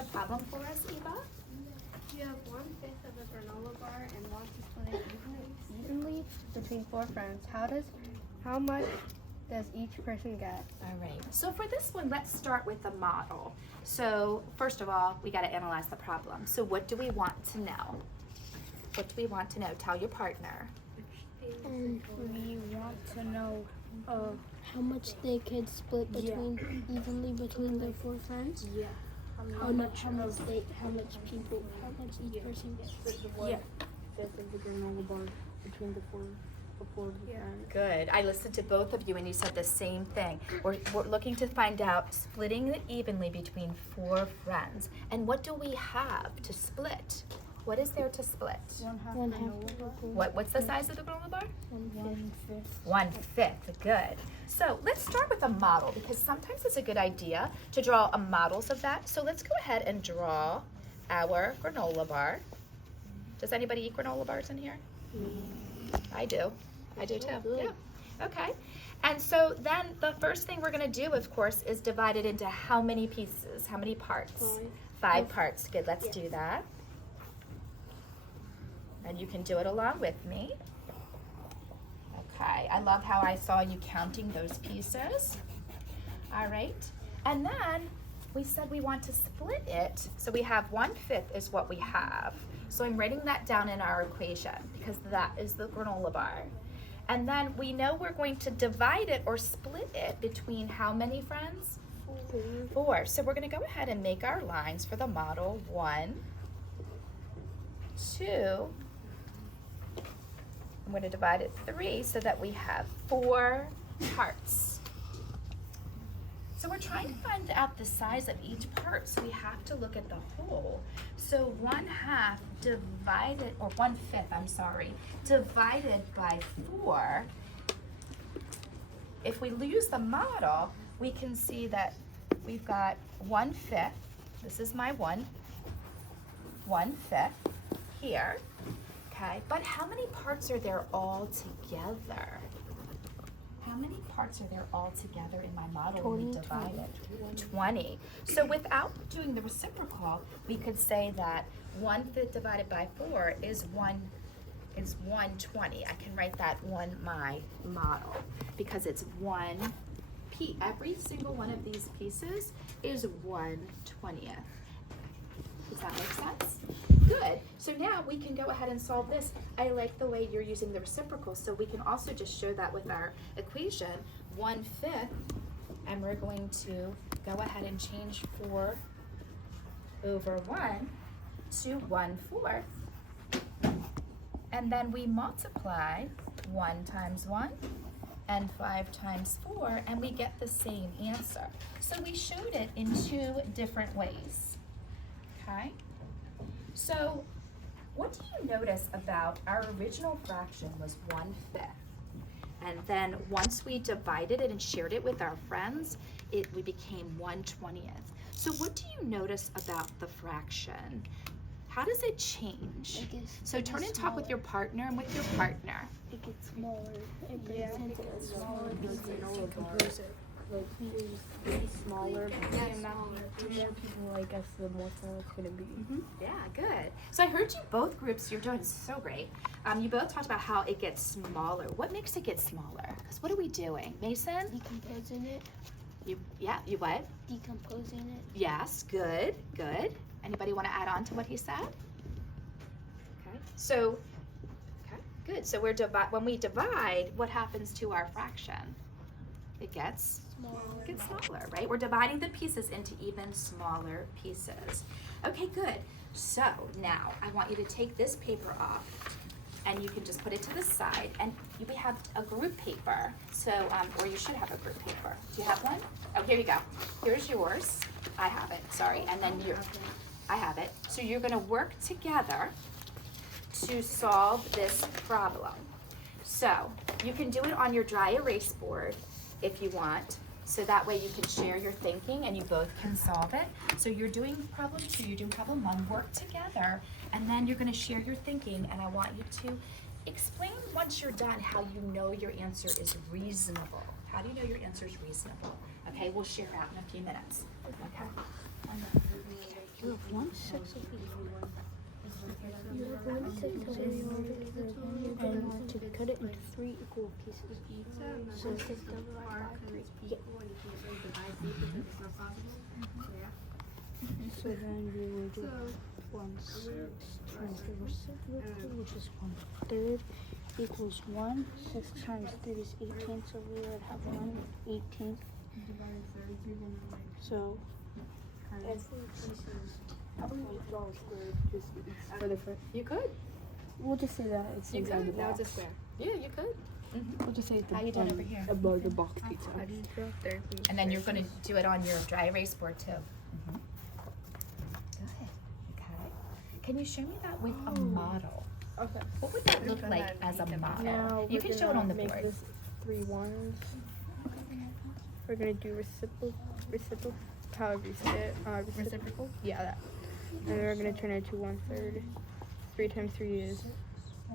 the problem for us, Eva? You have 1/5 of a granola bar and want to split it evenly between 4 friends. How much does each person get? All right, so for this one, let's start with the model. So first of all, we got to analyze the problem. So what do we want to know? What do we want to know? Tell your partner. We want to know How much they could split evenly between their 4 friends? yeah. How much each person gets? Yeah. 1/5 of the granola bar between the four friends. Good. I listened to both of you and you said the same thing. We're looking to find out splitting it evenly between 4 friends. And what do we have to split? What is there to split? 1/2. What's the size of the granola bar? 1/5. 1/5. Good. So let's start with a model because sometimes it's a good idea to draw a models of that. So let's go ahead and draw our granola bar. Does anybody eat granola bars in here? I do. I do too. Yeah. Okay. And so then the first thing we're going to do, of course, is divide it into how many pieces? How many parts? 5 parts. Good. Let's do that. And you can do it along with me. Okay. I love how I saw you counting those pieces. All right. And then we said we want to split it. So we have 1/5 is what we have. So I'm writing that down in our equation because that is the granola bar. And then we know we're going to divide it or split it between how many friends? 4. So we're going to go ahead and make our lines for the model. 1, 2. I'm going to divide it 3 so that we have 4 parts. So we're trying to find out the size of each part, so we have to look at the whole. So 1/2 divided, or 1/5, I'm sorry, divided by 4. If we use the model, we can see that we've got 1/5. This is my 1/5 here. Okay, but how many parts are there all together? How many parts are there all together in my model when we divide it? 20. So without doing the reciprocal, we could say that 1/5 divided by 4 is 1/20. I can write that on my model because it's 1 piece. Every single one of these pieces is 1/20. Does that make sense? Good. So now we can go ahead and solve this. I like the way you're using the reciprocal, so we can also just show that with our equation, 1/5, and we're going to go ahead and change 4 over 1 to 1/4. And then we multiply 1 times 1 and 5 times 4, and we get the same answer. So we showed it in 2 different ways. Okay? So what do you notice about our original fraction was 1/5? And then once we divided it and shared it with our friends, we became 1/20th. So what do you notice about the fraction? How does it change? So turn and talk with your partner and with your partner. It gets smaller. It Yeah. breaks into smaller pieces. Smaller. The more people, I guess, the more small it's gonna be. Yeah, good. So I heard you both groups, you're doing so great. You both talked about how it gets smaller. What makes it get smaller? Because what are we doing? Mason? Decomposing it. You what? Decomposing it. Yes, good, good. Anybody want to add on to what he said? Okay, so, okay, good. So when we divide, what happens to our fraction? It gets smaller, right? We're dividing the pieces into even smaller pieces. Okay, good. So now I want you to take this paper off and you can just put it to the side, and we have a group paper. So, or you should have a group paper. Do you have one? Oh, here you go. Here's yours. I have it, sorry. And then I have it. So you're gonna work together to solve this problem. So you can do it on your dry erase board if you want. So that way you can share your thinking and you both can solve it. So you're doing problem 2, you're doing problem 1, work together, and then you're gonna share your thinking, and I want you to explain once you're done how you know your answer is reasonable. How do you know your answer is reasonable? Okay, we'll share out in a few minutes. Okay. 1/6 of each. You have 1/6 of every and you want to cut it into 3 equal pieces. So 6 divided by 3. Yeah. So then we will do 1/6 times the reciprocal, which is 1/3, equals 1. 6 times 3 is 18, so we would have 1/18. So every piece is $12 squared, just for the first. You could. We'll just say that it's You inside the could. box. Now it's a square. Yeah, you could. We'll just say it's How you doing over here? above the box pizza. How do you draw third? And then you're going to do it on your dry erase board too. Good. Okay. Can you show me that with a model? Okay. What would that look like as a model? Now You can show it on the make board. this 3 ones. We're gonna do reciprocal. However you say it. Reciprocal. Yeah, that. And then we're gonna turn it to 1/3. 3 times 3 is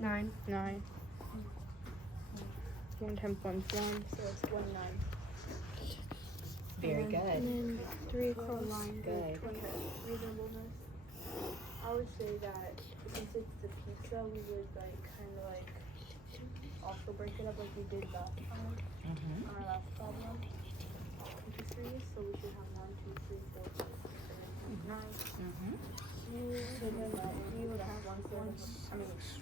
9. 9. 1 times 1 is 1, so it's 1/9. Very And good. then 3 across. Good. Reasonableness. I would say that since it's the pizza, we would also break it up like we did last time Mm-hmm. on our last problem. Into 3, so we should have 1, 2, 3, 4, 5, 6, 7, 8, 9. Mm-hmm. So then we would have 1/3.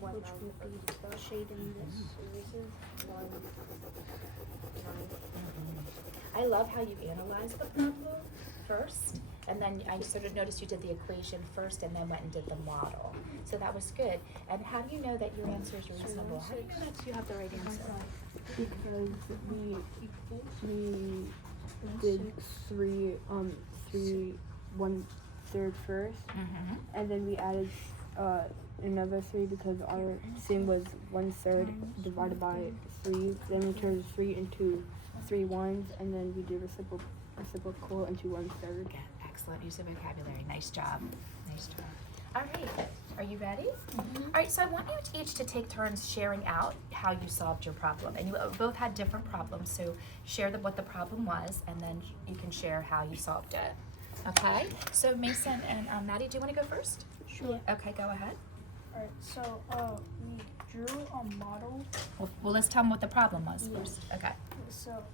Which would be shading this. So this is 1/9. I love how you analyzed the problem first, and then I sort of noticed you did the equation first and then went and did the model. So that was good. And how do you know that your answer is reasonable? How do you know that you have the right answer? Because we did 3 1/3 first, Mm-hmm. and then we added another 3 because our thing was 1/3 divided by 3. Then we turned 3 into 3 ones, and then we did reciprocal into 1/3. Excellent use of vocabulary. Nice job. Nice job. All right. Are you ready? All right. So I want you each to take turns sharing out how you solved your problem. And you both had different problems. So share what the problem was, and then you can share how you solved it. Okay. So Mason and Maddie, do you want to go first? Sure. Okay. Go ahead. Alright, so we drew a model. Well, let's tell them what the problem was Yes. first. Okay. So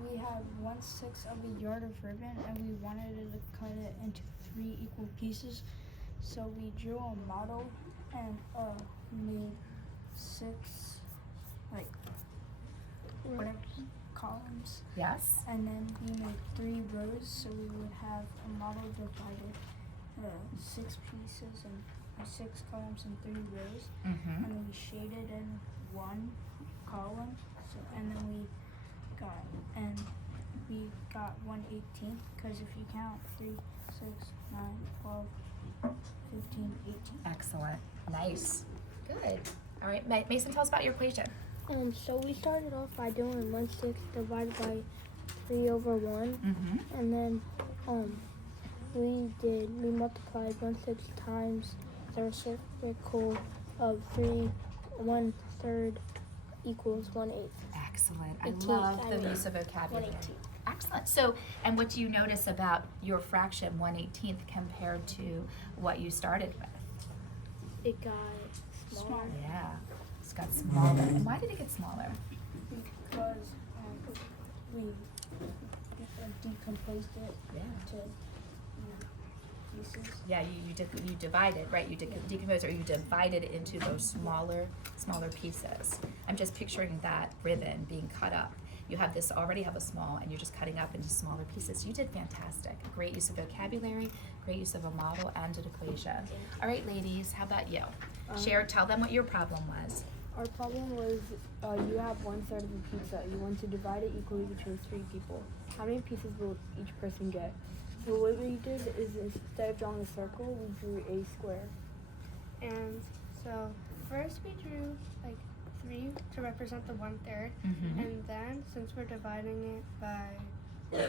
we have 1/6 of a yard of ribbon, and we wanted to cut it into 3 equal pieces. So we drew a model and made 6 whatever columns, Yes. and then we made 3 rows. So we would have a model divided 6 pieces and 6 columns and 3 rows. Mm-hmm. And then we shaded in 1 column, so and then we got 1/18, because if you count 3, 6, 9, 12, 15, 18. Excellent. Nice. Good. All right. Mason, tell us about your equation. So we started off by doing 1/6 divided by 3/1, Mm-hmm. and then we multiplied 1/6 times the reciprocal of 3 1/3 equals 1/8. Excellent. I 18th, love the I use of vocabulary. 1/18. Excellent. So, and what do you notice about your fraction 1/18 compared to what you started with? It got smaller. Yeah. It's got smaller. And why did it get smaller? Because we decomposed it Yeah. to pieces. Yeah, you divided, right? You decompose, or you divided it into those smaller pieces. I'm just picturing that ribbon being cut up. You have this already have a small, and you're just cutting up into smaller pieces. You did fantastic. Great use of vocabulary, great use of a model and an equation. All right, ladies, how about you? Tell them what your problem was. Our problem was you have 1/3 of a pizza. You want to divide it equally between 3 people. How many pieces will each person get? So what we did is instead of drawing a circle, we drew a square. And so first we drew 3 to represent the 1/3, Mm-hmm. and then since we're dividing it by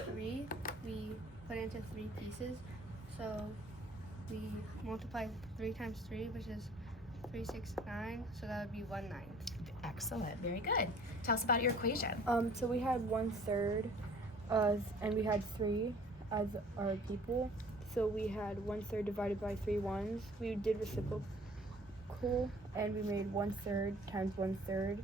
3, we put it into 3 pieces. So we multiply 3 times 3, which is 3, 6, 9. So that would be 1/9. Excellent. Very good. Tell us about your equation. So we had 1/3, and we had 3 as our people. So we had 1/3 divided by 3 ones. We did reciprocal, and we made 1/3 times 1/3,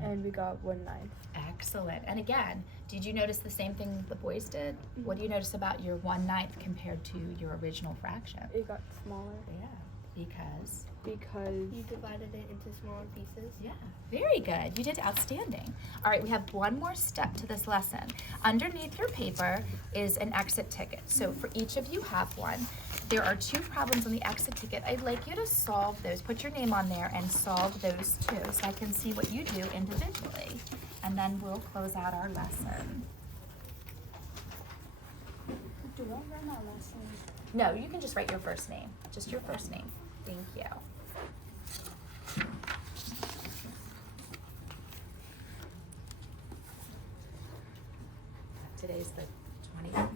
and we got 1/9. Excellent. And again, did you notice the same thing the boys did? What do you notice about your 1/9 compared to your original fraction? It got smaller Yeah, because You divided it into smaller pieces. yeah, very good. You did outstanding. All right, we have one more step to this lesson. Underneath your paper is an exit ticket. So for each of you have one. There are 2 problems on the exit ticket. I'd like you to solve those. Put your name on there and solve those 2 so I can see what you do individually. And then we'll close out our lesson. Do I run my lesson? No, you can just write your first name. Just your first name. Thank you. Today's the 20th.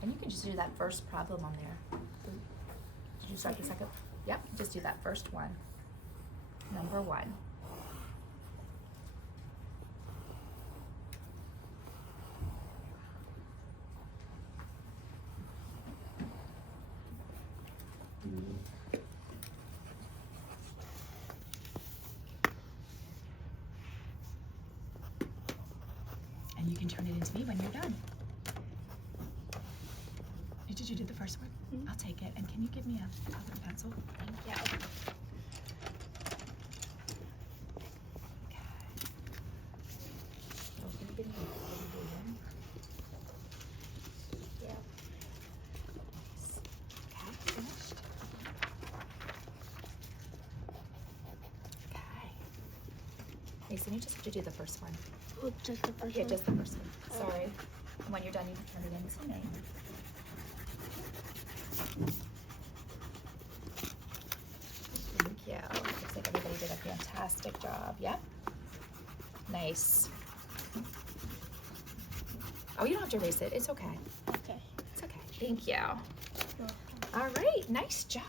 And you can just do that first problem on there. Did you start the second? Yep, just do that first one. Number 1. And you can turn it into me when you're done. Did you do the first one? I'll take it. And can you give me a colored pencil? Thank you. Okay. Yeah. Okay, finished. Okay. Mason, you just have to do the first one. Oh, just the first Yeah, one? just the first one. Sorry. And when you're done, you can turn it into me. Thank you. Looks like everybody did a fantastic job. Yep. Nice. Oh, you don't have to erase it. It's okay. Okay. It's okay. Thank you. All right. Nice job.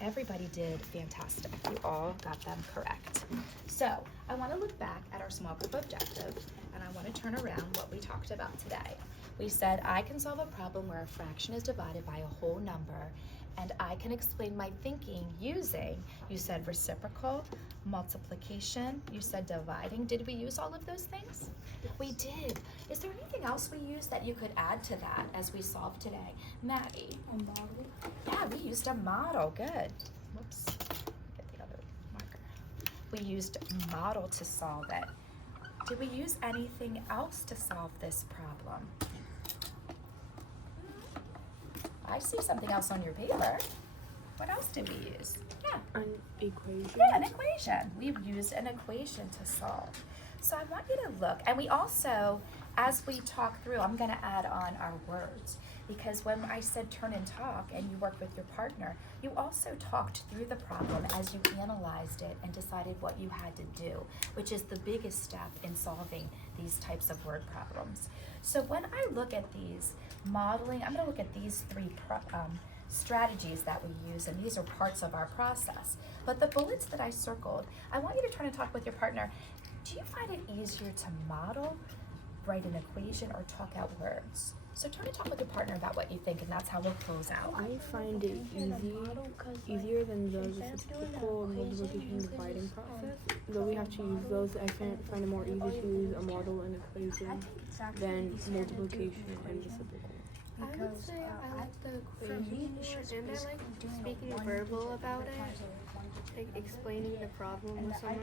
Everybody did fantastic. You all got them correct. So I want to look back at our small group objective, and I want to turn around what we talked about today. We said I can solve a problem where a fraction is divided by a whole number, and I can explain my thinking using, you said reciprocal, multiplication, you said dividing. Did we use all of those things? We did. Is there anything else we used that you could add to that as we solved today? Maddie? A model. Yeah, we used a model. Good. Whoops. Get the other marker. We used model to solve it. Did we use anything else to solve this problem? I see something else on your paper. What else did we use? Yeah. An equation. Yeah, an equation. We've used an equation to solve. So I want you to look, and we also, as we talk through, I'm gonna add on our words, because when I said turn and talk and you worked with your partner, you also talked through the problem as you analyzed it and decided what you had to do, which is the biggest step in solving these types of word problems. So when I look at these modeling, I'm gonna look at these 3 strategies that we use, and these are parts of our process. But the bullets that I circled, I want you to turn and talk with your partner. Do you find it easier to model, write an equation, or talk out words? So turn and talk with your partner about what you think, and that's how we'll close out. I find it easier than the reciprocal multiplication and dividing process. Though we have to use those, I find it more easy to use a model and equation than multiplication and reciprocal. I would say I like the equation more, and I like speaking verbal about it, like explaining the problem with someone